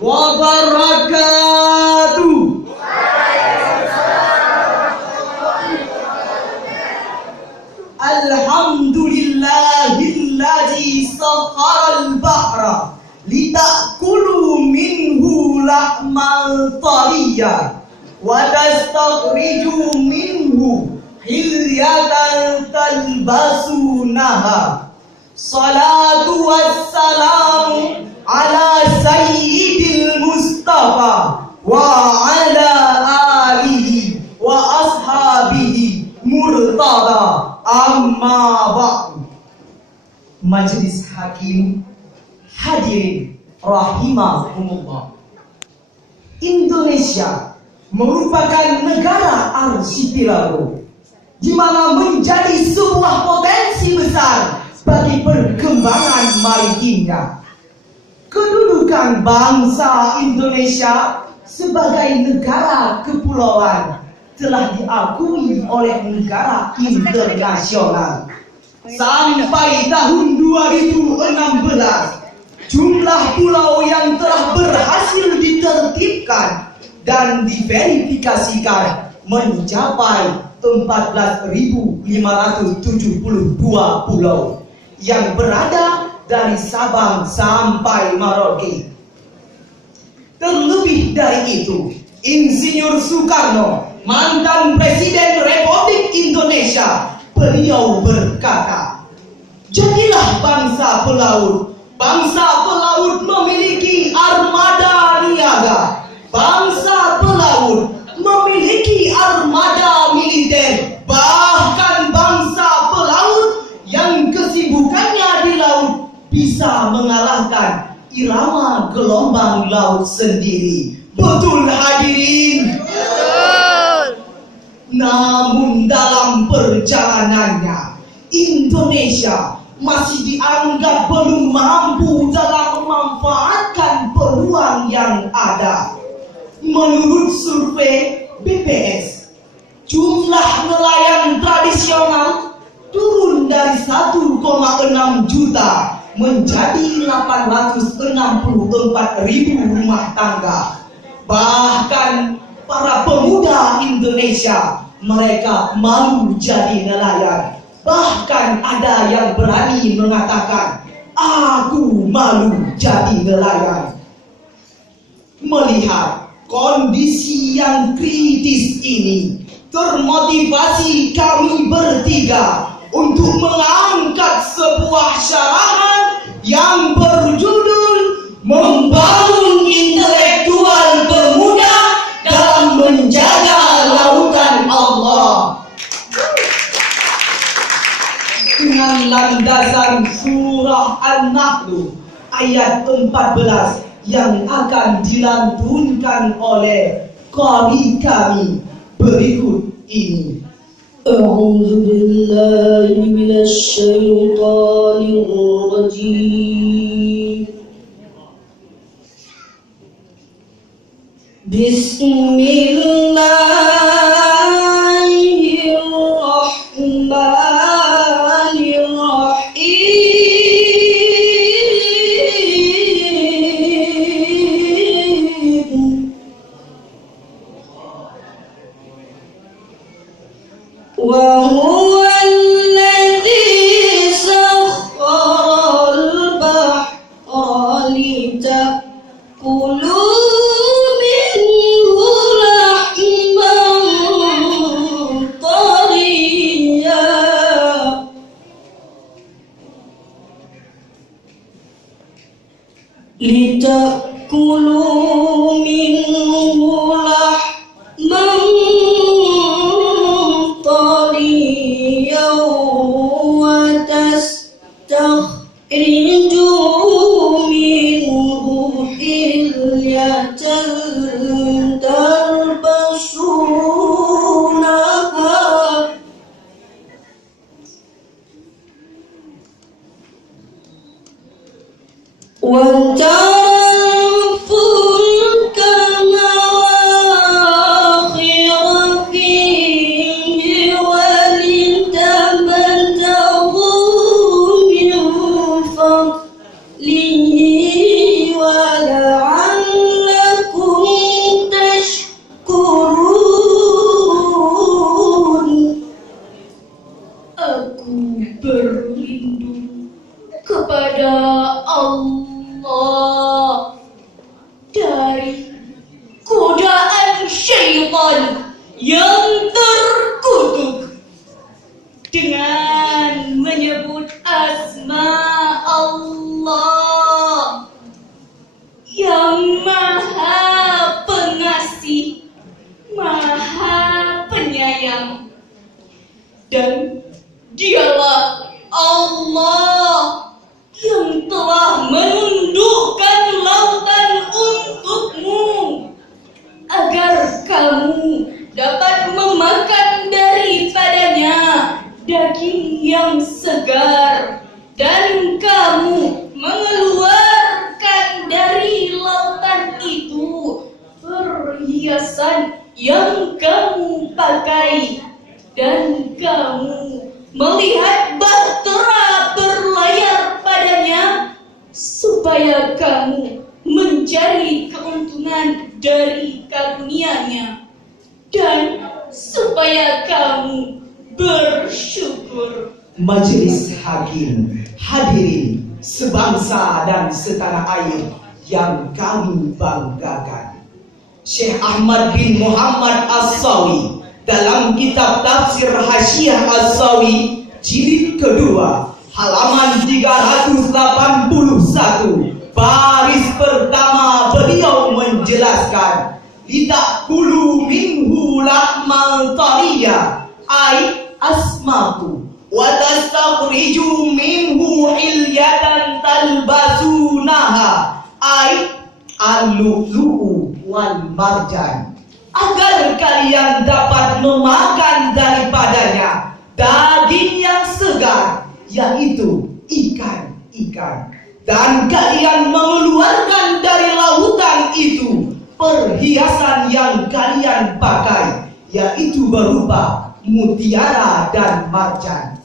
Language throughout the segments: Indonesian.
wabarakatuh. Alhamdulillahillazi sakharal bahra litakulu minhu lahmal tariyya wa tastakhriju minhu hilyatan talbasunaha. Salatu wassalamu ala sayyidil Mustafa wa ala alihi wa ashabihi murtada. Amma ba'du. Majlis hakim hadirin rahimahumullah. Indonesia merupakan negara archipelago di mana menjadi sebuah potensi besar bagi perkembangan maritimnya. Kedudukan bangsa Indonesia sebagai negara kepulauan telah diakui oleh negara internasional. Sampai tahun 2016, jumlah pulau yang telah berhasil ditertibkan dan diverifikasikan mencapai 14.572 pulau yang berada dari Sabang sampai Merauke. Terlebih dari itu, Insinyur Soekarno, mantan Presiden Republik Indonesia, beliau berkata, jadilah bangsa pelaut. Bangsa pelaut memiliki armada niaga. Bangsa pelaut memiliki armada militer. Bahkan bangsa pelaut yang kesibukannya di laut bisa mengalahkan irama gelombang laut sendiri. Betul hadirin? Betul. Namun dalam perjalanannya, Indonesia masih dianggap belum mampu dalam memanfaatkan peluang yang ada. Menurut survei BPS, jumlah nelayan tradisional turun dari 1,6 juta menjadi 864.000 rumah tangga. Bahkan para pemuda Indonesia, mereka malu jadi nelayan. Bahkan ada yang berani mengatakan, aku malu jadi nelayan. Melihat kondisi yang kritis ini, termotivasi kami bertiga untuk mengangkat sebuah syarahan yang berjudul Membangun Intelektual Pemuda dalam Menjaga Lautan Allah, dengan landasan surah An-Nahl ayat 14 yang akan dilantunkan oleh qari kami berikut ini. A'udzu billahi minasy syaithanir rajim. Bismillahirrahmanirrahim. Wa huwa alladhi sakhkhara al-bahra litakulu litakulu minhu lahman tariyan wa tastakhriju minhu hilyatan talbasunaha wa li wa yang Maha Pengasih, Maha Penyayang, dan Dialah Allah yang telah menundukkan lautan untukmu agar kamu dapat memakan daripadanya daging yang segar, dan kamu mengeluarkan dari lautan itu perhiasan yang kamu pakai, dan kamu melihat bahtera berlayar padanya supaya kamu mencari keuntungan dari karunia-Nya, dan supaya kamu bersyukur. Majelis hakim, hadirin sebangsa dan setanah air yang kami banggakan. Syekh Ahmad bin Muhammad As-Sawi dalam kitab tafsir Hasyiah As-Sawi jilid kedua halaman 381 baris pertama, beliau menjelaskan litakulu minhu lahmal tariya ay asmaku wa tastakhriju minhu hilyatan talbasunaha ay al-lu'lu'u wal marjan, agar kalian dapat memakan daripadanya daging yang segar, yaitu ikan-ikan, dan kalian mengeluarkan dari lautan itu perhiasan yang kalian pakai, yaitu berupa mutiara dan marjan.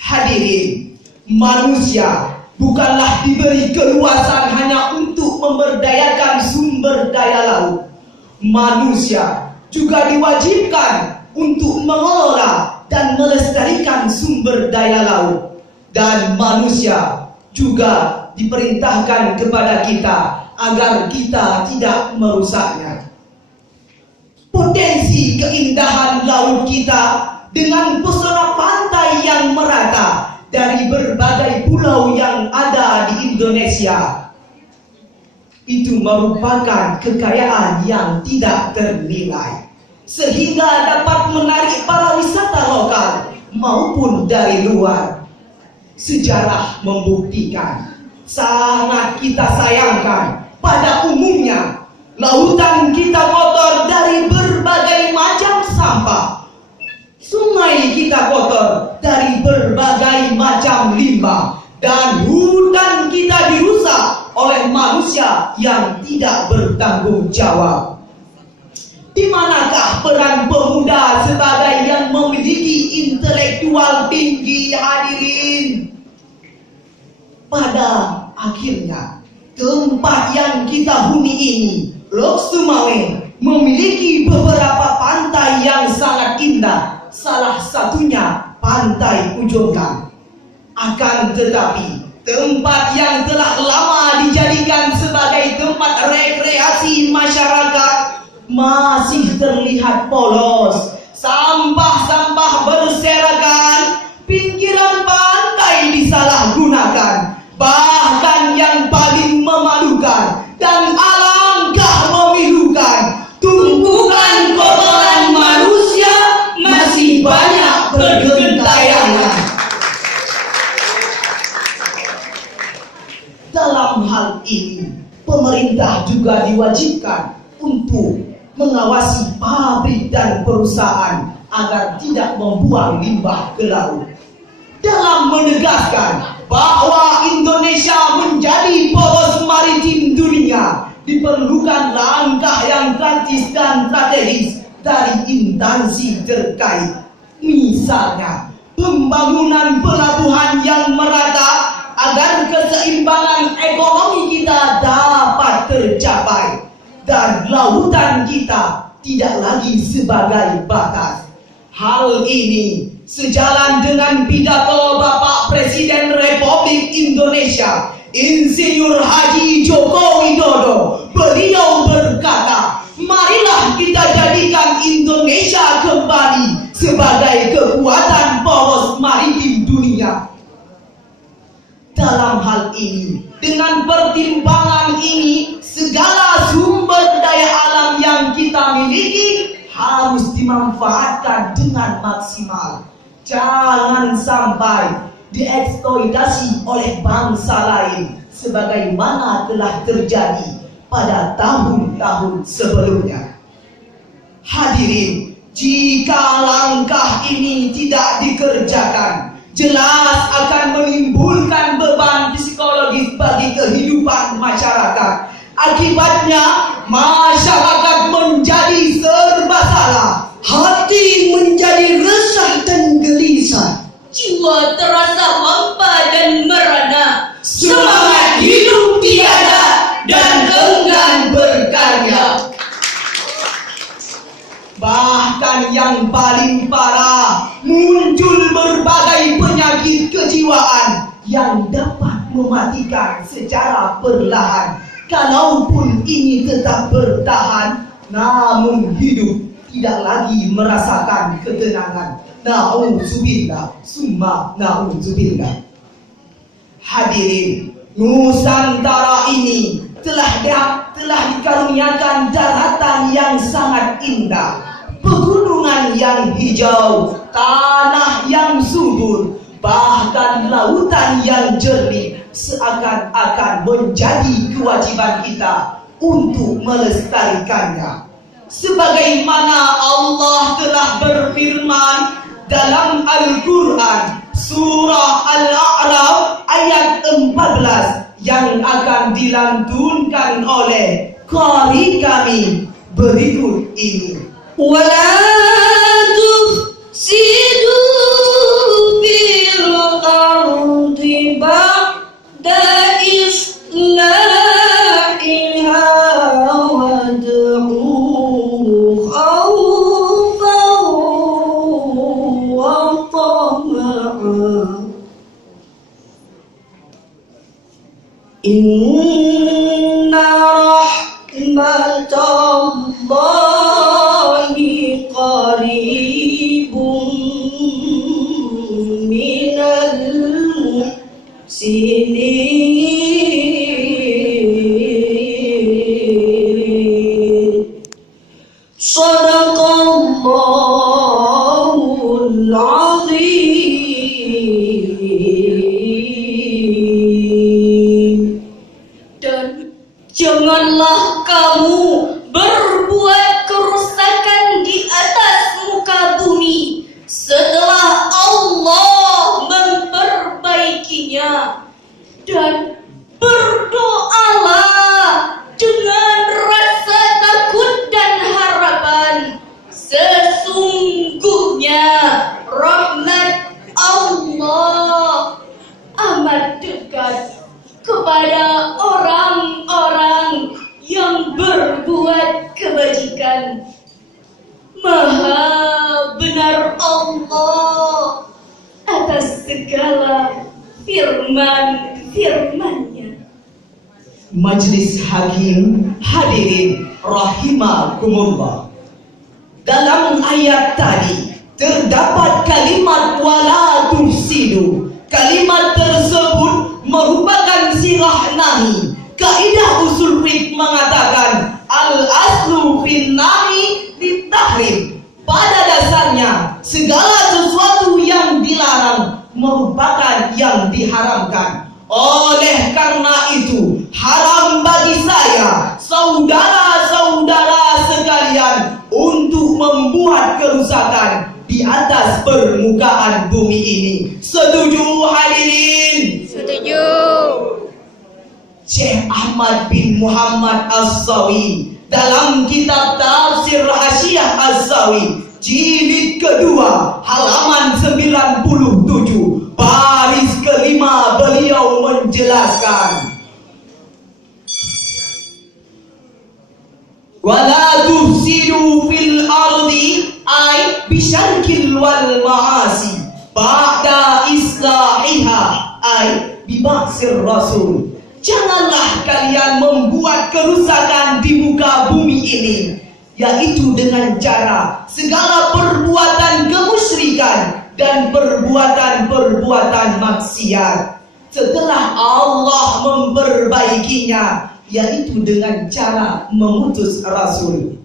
Hadirin, manusia bukanlah diberi keluasan hanya untuk memberdayakan sumber daya laut. Manusia juga diwajibkan untuk mengelola dan melestarikan sumber daya laut, dan manusia juga diperintahkan kepada kita agar kita tidak merusaknya. Potensi keindahan laut kita dengan pesona pantai yang merata dari berbagai pulau yang ada di Indonesia itu merupakan kekayaan yang tidak ternilai, sehingga dapat menarik para wisata lokal maupun dari luar. Sejarah membuktikan, sangat kita sayangkan, pada umumnya lautan kita kotor dari berbagai macam sampah, sungai kita kotor dari berbagai macam limbah, dan hutan kita dirusak oleh manusia yang tidak bertanggung jawab. Di manakah peran pemuda sebagai yang memiliki intelektual tinggi, hadirin? Pada akhirnya, tempat yang kita huni ini, Lok Sumawe, memiliki beberapa pantai yang sangat indah, salah satunya Pantai Ujung Gang. Akan tetapi, tempat yang telah lama dijadikan sebagai tempat rekreasi masyarakat masih terlihat polos. Sampah-sampah berserakan, pinggiran pantai disalahgunakan. Bahkan yang paling memalukan dan alangkah memilukan, tumpukan kotoran manusia masih banyak bergentayangan. Dalam hal ini, pemerintah juga diwajibkan untuk mengawasi pabrik dan perusahaan agar tidak membuang limbah ke laut. Dalam menegaskan bahwa Indonesia menjadi poros maritim dunia, diperlukan langkah yang taktis dan strategis dari instansi terkait. Misalnya, pembangunan pelabuhan yang merata agar keseimbangan ekonomi kita dapat tercapai, dan lautan kita tidak lagi sebagai batas. Hal ini sejalan dengan pidato Bapak Presiden Republik Indonesia, Insinyur Haji Joko Widodo. Beliau berkata, marilah kita jadikan Indonesia kembali sebagai kekuatan poros maritim dunia. dalam hal ini. Dengan pertimbangan ini, segala sumber daya alam yang kita miliki harus dimanfaatkan dengan maksimal. Jangan sampai dieksploitasi oleh bangsa lain sebagaimana telah terjadi pada tahun-tahun sebelumnya. Hadirin, jika langkah ini tidak dikerjakan, jelas akan menimbulkan beban psikologis bagi kehidupan masyarakat. Akibatnya, masyarakat menjadi serba salah, hati menjadi resah dan gelisah, jiwa terasa hampa dan merana, semangat hidup tiada dan enggan berkarya. Bahkan yang paling parah, muncul berbagai penyakit kejiwaan yang dapat mematikan secara perlahan. Kalaupun ini tetap bertahan, namun hidup tidak lagi merasakan ketenangan. Na'udzubillah, summa na'udzubillah. Hadirin, Nusantara ini telah dikaruniakan daratan yang sangat indah, pegunungan yang hijau, tanah yang subur, bahkan lautan yang jernih. Seakan-akan menjadi kewajiban kita untuk melestarikannya. Sebagaimana Allah telah berfirman dalam Al-Quran surah Al-A'raf ayat 14 yang akan dilantunkan oleh qari kami berikut ini. wala tufsidu fil ardi ba'da islahiha wad'uhu khawfan wa tama'an. Inna rahmatallahi qaribun minal muhsinin. Shadaqallahul azim. dan janganlah kamu berbuat kerusakan di atas muka bumi setelah Allah memperbaikinya, dan berdoalah dengan rasa takut dan harapan. Sesungguhnya rahmat Allah amat dekat kepada orang-orang yang berbuat kebajikan. Maha benar Allah atas segala firman-Nya. Majlis Hakim, hadirin rahimakumullah. Dalam ayat tadi terdapat kalimat wala tufsidu. Kalimat tersebut merupakan sirah nahi. Kaidah usul fiqh mengatakan al-aslu fin nahi litahrim. Pada dasarnya segala sesuatu yang dilarang merupakan yang diharamkan. Oleh karena itu, haram bagi saya, saudara-saudara sekalian, untuk membuat kerusakan di atas permukaan bumi ini. Setuju hadirin? Setuju. Syekh Ahmad bin Muhammad As-Sawi dalam kitab Tafsir Hasyiah As-Sawi jilid kedua halaman 97 baris kelima, beliau menjelaskan, wala tufsidu fil ardi ay bisyarkil wal ma'asi ba'da islahiha ay bibaksir rasul. Janganlah kalian membuat kerusakan di muka bumi ini, yaitu dengan cara segala perbuatan kemusyrikan dan perbuatan-perbuatan maksiat. setelah Allah memperbaikinya, yaitu dengan cara mengutus Rasul.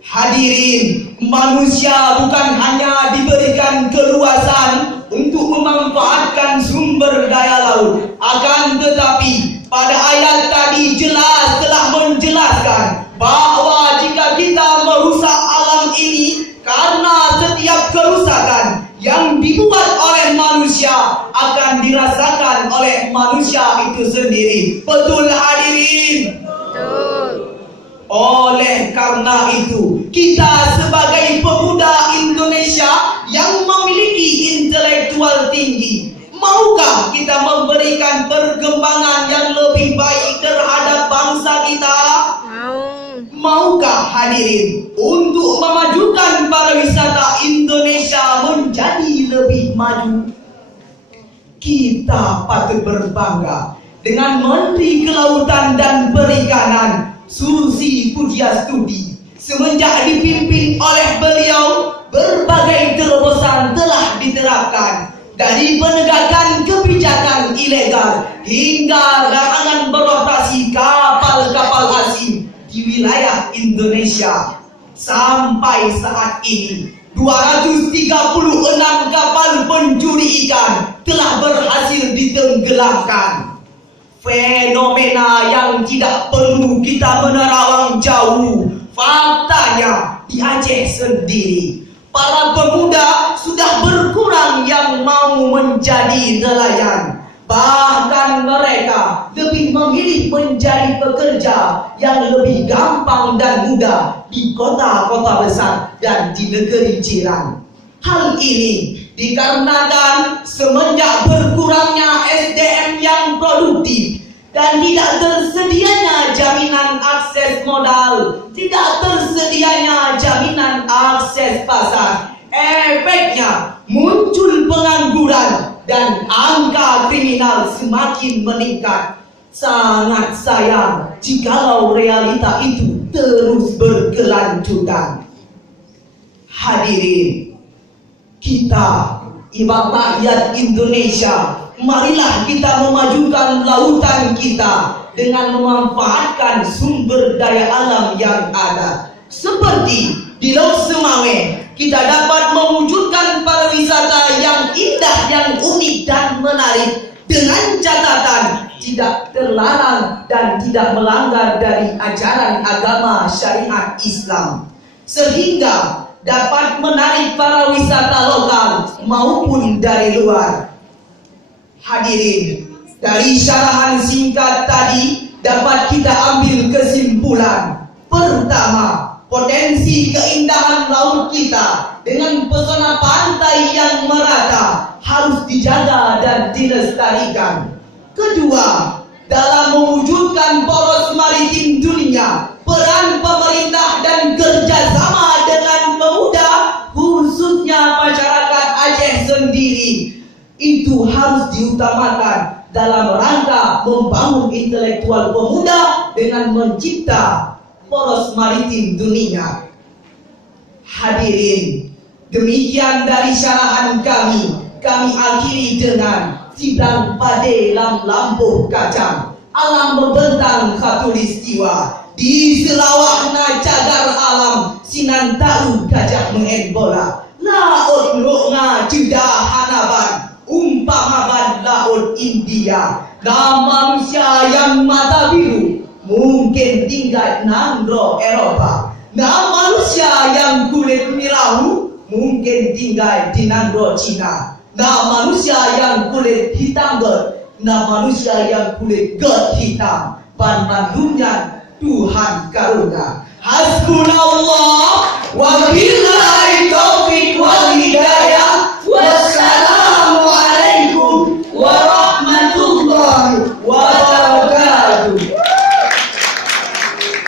Hadirin, manusia bukan hanya diberikan keluasan untuk memanfaatkan sumber daya laut, akan tetapi pada ayat tadi jelas telah menjelaskan bahwa jika kita merusak alam ini, karena setiap kerusakan yang dibuat oleh manusia akan dirasakan oleh manusia itu sendiri. Betul hadirin? Oleh karena itu, kita sebagai pemuda Indonesia yang memiliki intelektual tinggi, maukah kita memberikan perkembangan yang lebih baik terhadap bangsa kita? Maukah hadirin untuk memajukan pariwisata Indonesia menjadi lebih maju? Kita patut berbangga dengan Menteri Kelautan dan Perikanan Susi Pujiastuti. Semenjak dipimpin oleh beliau, berbagai terobosan telah diterapkan, dari penegakan kebijakan ilegal hingga larangan beroperasi kapal-kapal asing di wilayah Indonesia. Sampai saat ini 236 kapal pencuri ikan telah berhasil ditenggelamkan. Fenomena yang tidak perlu kita menerawang jauh. Faktanya di Aceh sendiri, para pemuda sudah berkurang yang mau menjadi nelayan. Bahkan mereka lebih memilih menjadi pekerja yang lebih gampang dan mudah di kota-kota besar dan di negeri jiran. Hal ini dikarenakan semenjak berkurangnya SDM yang produktif dan tidak tersedianya jaminan akses modal, tidak tersedianya jaminan akses pasar. Efeknya muncul pengangguran dan angka kriminal semakin meningkat. Sangat sayang jikalau realita itu terus berkelanjutan. Hadirin, kita ibarat rakyat Indonesia, marilah kita memajukan lautan kita dengan memanfaatkan sumber daya alam yang ada. Seperti di Laut Semawe, kita dapat mewujudkan pariwisata yang indah, yang unik dan menarik, dengan catatan tidak terlarang dan tidak melanggar dari ajaran agama syariat Islam, sehingga dapat menarik para wisata lokal maupun dari luar. Hadirin, dari syarahan singkat tadi dapat kita ambil kesimpulan. Pertama, potensi keindahan laut kita dengan pesona pantai yang merata harus dijaga dan dilestarikan. Kedua, dalam mewujudkan poros maritim dunia, peran pemerintah dan kerjasama dengan pemuda, khususnya masyarakat Aceh sendiri, itu harus diutamakan dalam rangka membangun intelektual pemuda dengan mencipta poros maritim dunia. Hadirin, demikian dari syarahan kami akhiri dengan sidang pade lam lampuh kacang, alam membentang khatulistiwa, di selawahna cagar alam sinan tahu gajah mengen bola, laut lukna judah hanaban umpamaban laut India. Nah, manusia yang mata biru mungkin tinggal nandro Eropa. Nah, manusia yang kulit mirahu mungkin tinggal di nandro Cina. Nah, manusia yang kulit hitam nah, manusia yang kulit hitam, Bandungan Tuhan karunia. Hasbunallah wa